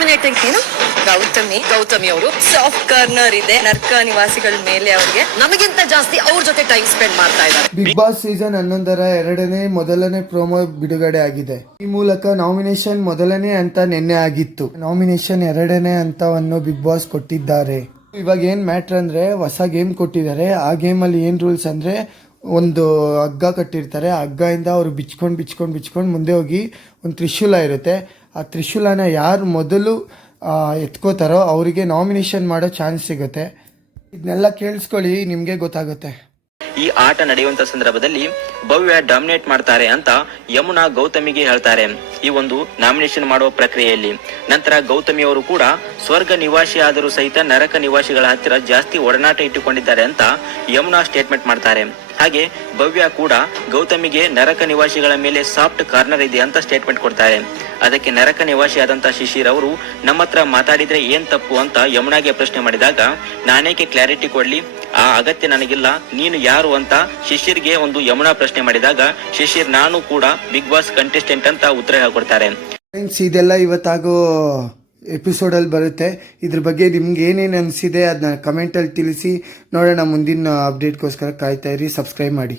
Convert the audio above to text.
ನಾಮಿನೇಟಿಂಗ್ ಏನು? ಗೌತಮಿ. ಗೌತಮಿ ಅವರು. Soft corner ಇದೆ. ನರ್ಕ ನಿವಾಸಿಗಳ ಮೇಲೆ ಅವರಿಗೆ ನಮಗಿಂತ ಜಾಸ್ತಿ ಅವ್ರ ಜೊತೆ ಟೈಮ್ ಸ್ಪೆಂಡ್ ಮಾಡ್ತಾ ಇದ್ದಾರೆ. ಬಿಗ್ ಬಾಸ್ ಸೀಸನ್ ಹನ್ನೊಂದರ ಎರಡನೇ ಮೊದಲನೇ ಪ್ರೋಮೋ ಬಿಡುಗಡೆ ಆಗಿದೆ. ಈ ಮೂಲಕ ನಾಮಿನೇಷನ್ ಮೊದಲನೇ ಅಂತ ನಿನ್ನೆ ಆಗಿತ್ತು. ನಾಮಿನೇಷನ್ ಎರಡನೇ ಹಂತವನ್ನು ಬಿಗ್ ಬಾಸ್ ಕೊಟ್ಟಿದ್ದಾರೆ. ಇವಾಗ ಏನ್ ಮ್ಯಾಟ್ರ್ ಅಂದ್ರೆ ಹೊಸ ಗೇಮ್ ಕೊಟ್ಟಿದ್ದಾರೆ. ಆ ಗೇಮ್ ಅಲ್ಲಿ ಏನ್ ರೂಲ್ಸ್ ಅಂದ್ರೆ ಒಂದು ಹಗ್ಗ ಕಟ್ಟಿರ್ತಾರೆ, ಆ ಅವರು ಬಿಚ್ಕೊಂಡು ಬಿಚ್ಕೊಂಡು ಬಿಚ್ಕೊಂಡು ಮುಂದೆ ಹೋಗಿ ಒಂದು ತ್ರಿಶೂಲ ಇರುತ್ತೆ. ಆ ತ್ರಿಶೂಲನ ಯಾರು ಮೊದಲು ಎತ್ಕೋತಾರೋ ಅವರಿಗೆ ನಾಮಿನೇಷನ್ ಮಾಡೋ ಚಾನ್ಸ್ ಸಿಗುತ್ತೆ. ಇದನ್ನೆಲ್ಲ ಕೇಳಿಸ್ಕೊಳ್ಳಿ, ನಿಮಗೆ ಗೊತ್ತಾಗುತ್ತೆ. ಈ ಆಟ ನಡೆಯುವಂತ ಸಂದರ್ಭದಲ್ಲಿ ಭವ್ಯ ಡಾಮಿನೇಟ್ ಮಾಡ್ತಾರೆ ಅಂತ ಯಮುನಾ ಗೌತಮಿಗೆ ಹೇಳ್ತಾರೆ. ಈ ಒಂದು ನಾಮಿನೇಷನ್ ಮಾಡುವ ಪ್ರಕ್ರಿಯೆಯಲ್ಲಿ. ನಂತರ ಗೌತಮಿ ಅವರು ಕೂಡ ಸ್ವರ್ಗ ನಿವಾಸಿ ಆದರೂ ಸಹಿತ ನರಕ ನಿವಾಸಿಗಳ ಹತ್ತಿರ ಜಾಸ್ತಿ ಒಡನಾಟ ಇಟ್ಟುಕೊಂಡಿದ್ದಾರೆ ಅಂತ ಯಮುನಾ ಸ್ಟೇಟ್ಮೆಂಟ್ ಮಾಡ್ತಾರೆ. ಹಾಗೆ ಭವ್ಯ ಕೂಡ ಗೌತಮಿಗೆ ನರಕ ನಿವಾಸಿಗಳ ಮೇಲೆ ಸಾಫ್ಟ್ ಕಾರ್ನರ್ ಇದೆ ಅಂತ ಸ್ಟೇಟ್ಮೆಂಟ್ ಕೊಡ್ತಾರೆ. ಅದಕ್ಕೆ ನರಕ ನಿವಾಸಿ ಆದಂತ ಶಿಶಿರ್ ಅವರು, ನಮ್ಮ ಹತ್ರ ಮಾತಾಡಿದ್ರೆ ಏನ್ ತಪ್ಪು ಅಂತ ಯಮುನಾಗೆ ಪ್ರಶ್ನೆ ಮಾಡಿದಾಗ, ನಾನೇಕೆ ಕ್ಲಾರಿಟಿ ಕೊಡ್ಲಿ? ಆ ಅಗತ್ಯ ನನಗಿಲ್ಲ, ನೀನು ಯಾರು ಅಂತ ಶಿಶಿರ್ಗೆ ಒಂದು ಯಮುನಾ ಪ್ರಶ್ನೆ ಮಾಡಿದಾಗ, ಶಿಶಿರ್ ನಾನು ಕೂಡ ಬಿಗ್ ಬಾಸ್ ಕಂಟೆಸ್ಟೆಂಟ್ ಅಂತ ಉತ್ತರ ಹೇಳ್ಕೊಡ್ತಾರೆ. ಇದೆಲ್ಲ ಇವತ್ತಾಗೋ ಎಪಿಸೋಡಲ್ಲಿ ಬರುತ್ತೆ. ಇದ್ರ ಬಗ್ಗೆ ನಿಮ್ಗೆ ಏನೇನು ಅನಿಸಿದೆ ಅದನ್ನ ಕಮೆಂಟಲ್ಲಿ ತಿಳಿಸಿ ನೋಡೋಣ. ಮುಂದಿನ ಅಪ್ಡೇಟ್ಗೋಸ್ಕರ ಕಾಯ್ತಾ ಇರಿ ಸಬ್ಸ್ಕ್ರೈಬ್ ಮಾಡಿ.